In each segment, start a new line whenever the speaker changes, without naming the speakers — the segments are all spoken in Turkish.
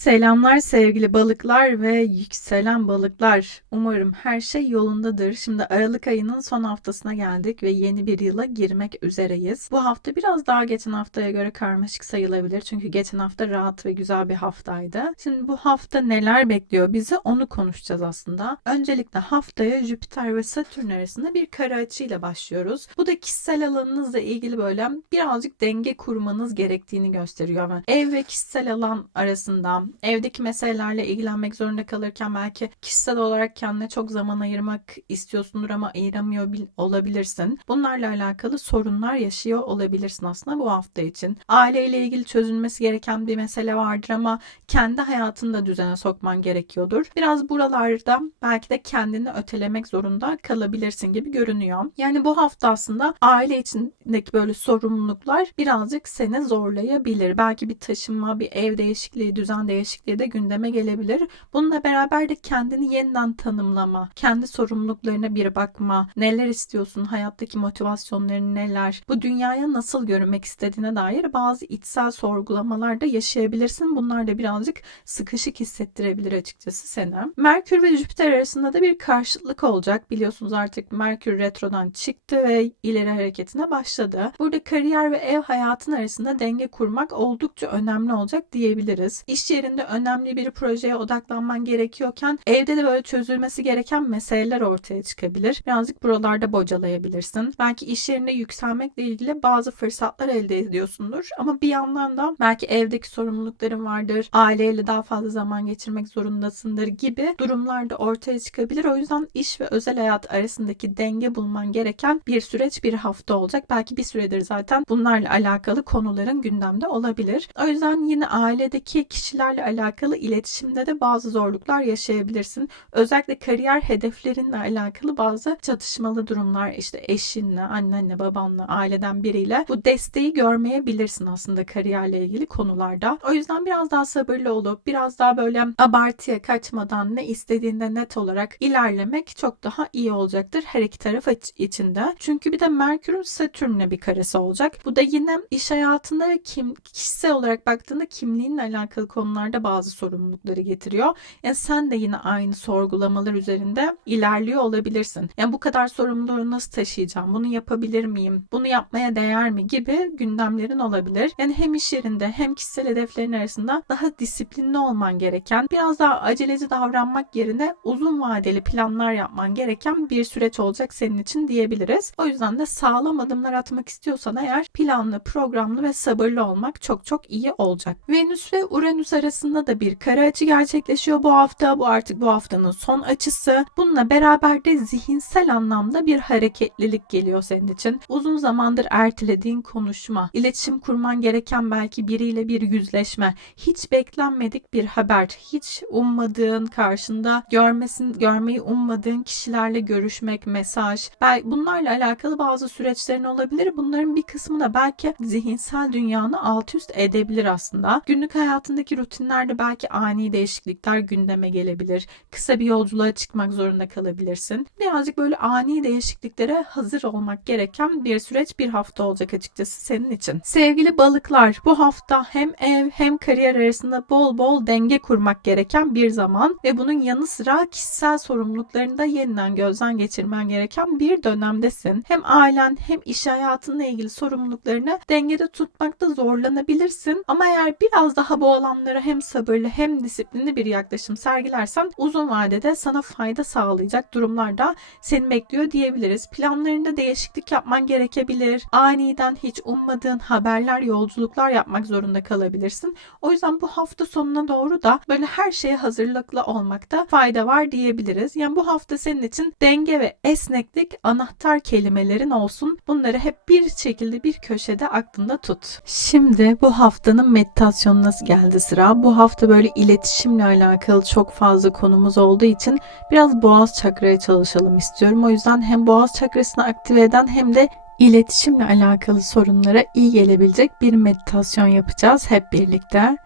Selamlar sevgili balıklar ve yükselen balıklar. Umarım her şey yolundadır. Şimdi Aralık ayının son haftasına geldik ve yeni bir yıla girmek üzereyiz. Bu hafta biraz daha geçen haftaya göre karmaşık sayılabilir. Çünkü geçen hafta rahat ve güzel bir haftaydı. Şimdi bu hafta neler bekliyor bizi onu konuşacağız aslında. Öncelikle haftaya Jüpiter ve Satürn arasında bir kara açıyla başlıyoruz. Bu da kişisel alanınızla ilgili böyle birazcık denge kurmanız gerektiğini gösteriyor. Yani ev ve kişisel alan arasında evdeki meselelerle ilgilenmek zorunda kalırken belki kişisel olarak kendine çok zaman ayırmak istiyorsundur ama ayıramıyor bil- olabilirsin. Bunlarla alakalı sorunlar yaşıyor olabilirsin aslında bu hafta için. Aileyle ilgili çözülmesi gereken bir mesele vardır ama kendi hayatını da düzene sokman gerekiyordur. Biraz buralarda belki de kendini ötelemek zorunda kalabilirsin gibi görünüyor. Yani bu hafta aslında aile içindeki böyle sorumluluklar birazcık seni zorlayabilir. Belki bir taşınma, bir ev değişikliği, düzen değişikliği de gündeme gelebilir. Bununla beraber de kendini yeniden tanımlama, kendi sorumluluklarına bir bakma, neler istiyorsun, hayattaki motivasyonların neler, bu dünyaya nasıl görünmek istediğine dair bazı içsel sorgulamalar da yaşayabilirsin. Bunlar da birazcık sıkışık hissettirebilir açıkçası seni. Merkür ve Jüpiter arasında da bir karşıtlık olacak. Biliyorsunuz artık Merkür retrodan çıktı ve ileri hareketine başladı. Burada kariyer ve ev hayatın arasında denge kurmak oldukça önemli olacak diyebiliriz. İş yerinde önemli bir projeye odaklanman gerekiyorken evde de böyle çözülmesi gereken meseleler ortaya çıkabilir. Birazcık buralarda bocalayabilirsin. Belki iş yerinde yükselmekle ilgili bazı fırsatlar elde ediyorsundur ama bir yandan da belki evdeki sorumlulukların vardır, aileyle daha fazla zaman geçirmek zorundasındır gibi durumlar da ortaya çıkabilir. O yüzden iş ve özel hayat arasındaki denge bulman gereken bir süreç bir hafta olacak. Belki bir süredir zaten bunlarla alakalı konuların gündemde olabilir. O yüzden yine ailedeki kişilerle alakalı iletişimde de bazı zorluklar yaşayabilirsin. Özellikle kariyer hedeflerinle alakalı bazı çatışmalı durumlar işte eşinle, annenle, babanla, aileden biriyle bu desteği görmeyebilirsin aslında kariyerle ilgili konularda. O yüzden biraz daha sabırlı olup biraz daha böyle abartıya kaçmadan ne istediğinde net olarak ilerlemek çok daha iyi olacaktır her iki taraf içinde. Çünkü bir de Merkür'ün Satürn'le bir karesi olacak. Bu da yine iş hayatında ve kim, kişisel olarak baktığında kimliğinle alakalı konularda bazı sorumlulukları getiriyor. Yani sen de yine aynı sorgulamalar üzerinde ilerliyor olabilirsin. Yani bu kadar sorumluluğu nasıl taşıyacağım? Bunu yapabilir miyim? Bunu yapmaya değer mi? gibi gündemlerin olabilir. Yani hem iş yerinde hem kişisel hedeflerin arasında daha disiplinli olman gereken, biraz daha aceleci davranmak yerine uzun vadeli planlar yapman gereken bir süreç olacak senin için diyebiliriz. O yüzden de sağlam adımlar atmak istiyorsan eğer planlı, programlı ve sabırlı olmak çok çok iyi olacak. Venüs ve Uranüs arasında da bir kara açı gerçekleşiyor bu hafta. Bu artık bu haftanın son açısı. Bununla beraber de zihinsel anlamda bir hareketlilik geliyor senin için. Uzun zamandır ertelediğin konuşma, iletişim kurman gereken belki biriyle bir yüzleşme, hiç beklenmedik bir haber, hiç ummadığın karşında görmesin, görmeyi ummadığın kişilerle görüşmek, mesaj. Belki bunlarla alakalı bazı süreçlerin olabilir. Bunların bir kısmı da belki zihinsel dünyanı alt üst edebilir aslında. Günlük hayatındaki rutinlerde belki ani değişiklikler gündeme gelebilir. Kısa bir yolculuğa çıkmak zorunda kalabilirsin. Birazcık böyle ani değişikliklere hazır olmak gereken bir süreç bir hafta olacak açıkçası senin için. Sevgili balıklar bu hafta hem ev hem kariyer arasında bol bol denge kurmak gereken bir zaman ve bunun yanı sıra kişisel sorumluluklarını da yeniden gözden geçirmen gereken bir dönemdesin. Hem ailen hem iş hayatınla ilgili sorumluluklarını dengede tutmakta zorlanabilirsin ama eğer biraz daha bu alanlara hem sabırlı hem disiplinli bir yaklaşım sergilersen uzun vadede sana fayda sağlayacak durumlarda seni bekliyor diyebiliriz. Planlarında değişiklik yapman gerekebilir. Aniden hiç ummadığın haberler, yolculuklar yapmak zorunda kalabilirsin. O yüzden bu hafta sonuna doğru da böyle her şeye hazırlıklı olmakta fayda var diyebiliriz. Yani bu hafta senin için denge ve esneklik anahtar kelimelerin olsun. Bunları hep bir şekilde bir köşede aklında tut. Şimdi bu haftanın meditasyonu nasıl geldi sıra? Bu hafta böyle iletişimle alakalı çok fazla konumuz olduğu için biraz boğaz çakraya çalışalım istiyorum. O yüzden hem boğaz çakrasını aktive eden hem de iletişimle alakalı sorunlara iyi gelebilecek bir meditasyon yapacağız hep birlikte.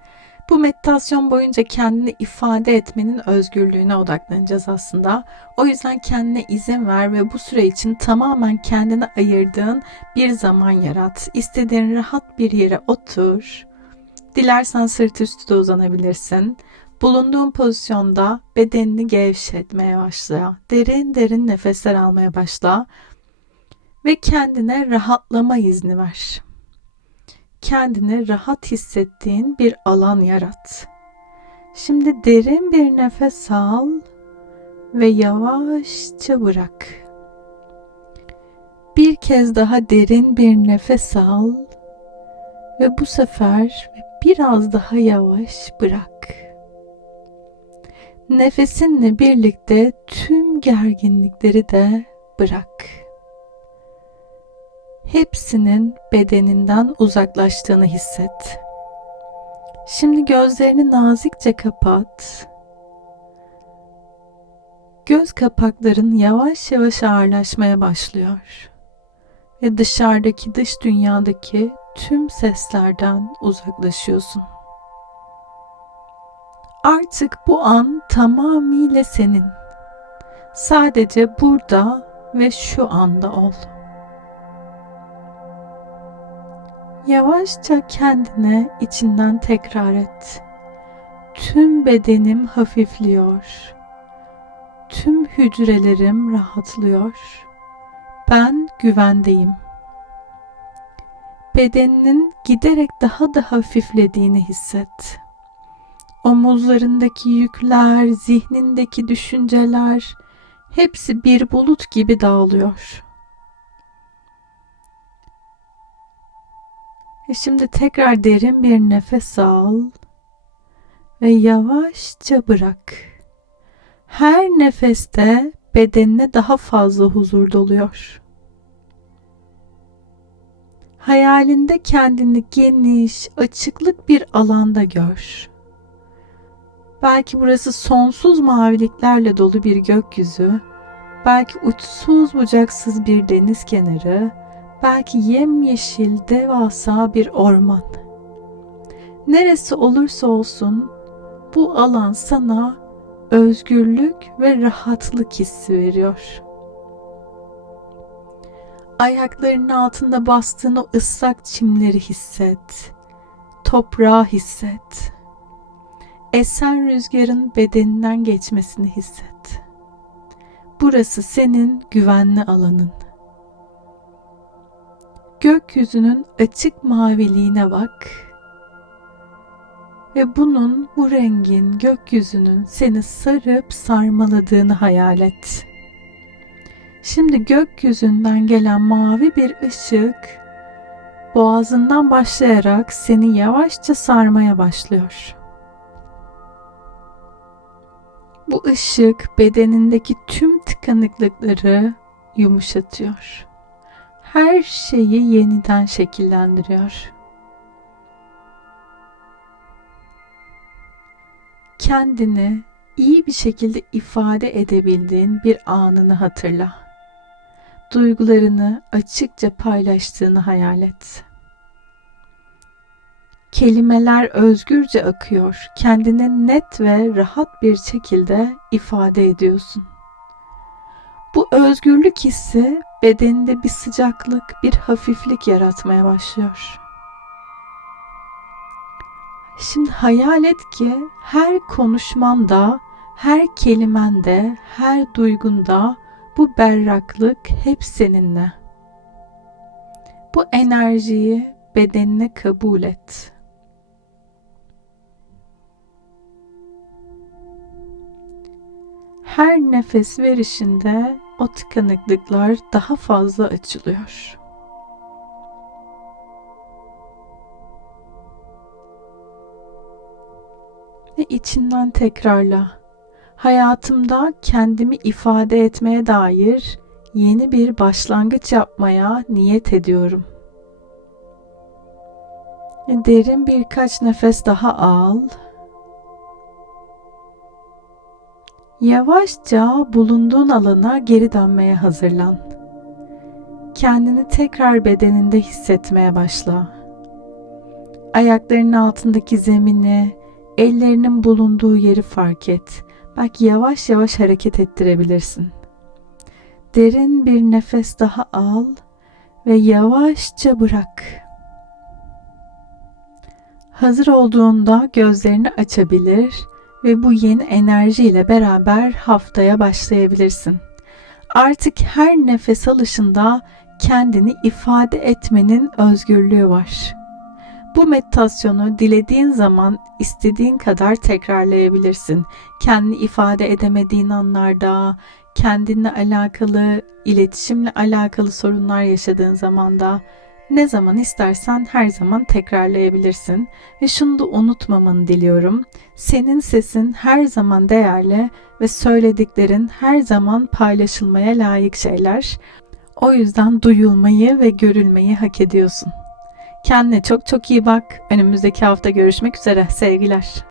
Bu meditasyon boyunca kendini ifade etmenin özgürlüğüne odaklanacağız aslında. O yüzden kendine izin ver ve bu süre için tamamen kendine ayırdığın bir zaman yarat. İstediğin rahat bir yere otur. Dilersen sırt üstü de uzanabilirsin. Bulunduğun pozisyonda bedenini gevşetmeye başla. Derin derin nefesler almaya başla. Ve kendine rahatlama izni ver. Kendini rahat hissettiğin bir alan yarat. Şimdi derin bir nefes al ve yavaşça bırak. Bir kez daha derin bir nefes al ve bu sefer biraz daha yavaş bırak. Nefesinle birlikte tüm gerginlikleri de bırak. Hepsinin bedeninden uzaklaştığını hisset. Şimdi gözlerini nazikçe kapat. Göz kapakların yavaş yavaş ağırlaşmaya başlıyor ve dışarıdaki dış dünyadaki tüm seslerden uzaklaşıyorsun. Artık bu an tamamıyla senin. Sadece burada ve şu anda ol. Yavaşça kendine içinden tekrar et. Tüm bedenim hafifliyor. Tüm hücrelerim rahatlıyor. Ben güvendeyim. Bedeninin giderek daha da hafiflediğini hisset. Omuzlarındaki yükler, zihnindeki düşünceler hepsi bir bulut gibi dağılıyor. E şimdi tekrar derin bir nefes al ve yavaşça bırak. Her nefeste bedenine daha fazla huzur doluyor. Hayalinde kendini geniş, açıklık bir alanda gör. Belki burası sonsuz maviliklerle dolu bir gökyüzü, belki uçsuz bucaksız bir deniz kenarı, belki yemyeşil devasa bir orman. Neresi olursa olsun bu alan sana özgürlük ve rahatlık hissi veriyor. Ayaklarının altında bastığın o ıslak çimleri hisset. Toprağı hisset. Esen rüzgarın bedeninden geçmesini hisset. Burası senin güvenli alanın. Gökyüzünün açık maviliğine bak ve bunun bu rengin gökyüzünün seni sarıp sarmaladığını hayal et. Şimdi gökyüzünden gelen mavi bir ışık boğazından başlayarak seni yavaşça sarmaya başlıyor. Bu ışık bedenindeki tüm tıkanıklıkları yumuşatıyor. Her şeyi yeniden şekillendiriyor. Kendini iyi bir şekilde ifade edebildiğin bir anını hatırla duygularını açıkça paylaştığını hayal et. Kelimeler özgürce akıyor. Kendini net ve rahat bir şekilde ifade ediyorsun. Bu özgürlük hissi bedeninde bir sıcaklık, bir hafiflik yaratmaya başlıyor. Şimdi hayal et ki her konuşmanda, her kelimende, her duygunda bu berraklık hep seninle. Bu enerjiyi bedenine kabul et. Her nefes verişinde o tıkanıklıklar daha fazla açılıyor. Ve içinden tekrarla hayatımda kendimi ifade etmeye dair yeni bir başlangıç yapmaya niyet ediyorum. Derin birkaç nefes daha al. Yavaşça bulunduğun alana geri dönmeye hazırlan. Kendini tekrar bedeninde hissetmeye başla. Ayaklarının altındaki zemini, ellerinin bulunduğu yeri fark et. Belki yavaş yavaş hareket ettirebilirsin. Derin bir nefes daha al ve yavaşça bırak. Hazır olduğunda gözlerini açabilir ve bu yeni enerjiyle beraber haftaya başlayabilirsin. Artık her nefes alışında kendini ifade etmenin özgürlüğü var. Bu meditasyonu dilediğin zaman istediğin kadar tekrarlayabilirsin. Kendini ifade edemediğin anlarda, kendinle alakalı, iletişimle alakalı sorunlar yaşadığın zamanda ne zaman istersen her zaman tekrarlayabilirsin ve şunu da unutmamanı diliyorum. Senin sesin her zaman değerli ve söylediklerin her zaman paylaşılmaya layık şeyler. O yüzden duyulmayı ve görülmeyi hak ediyorsun. Kendine çok çok iyi bak. Önümüzdeki hafta görüşmek üzere. Sevgiler.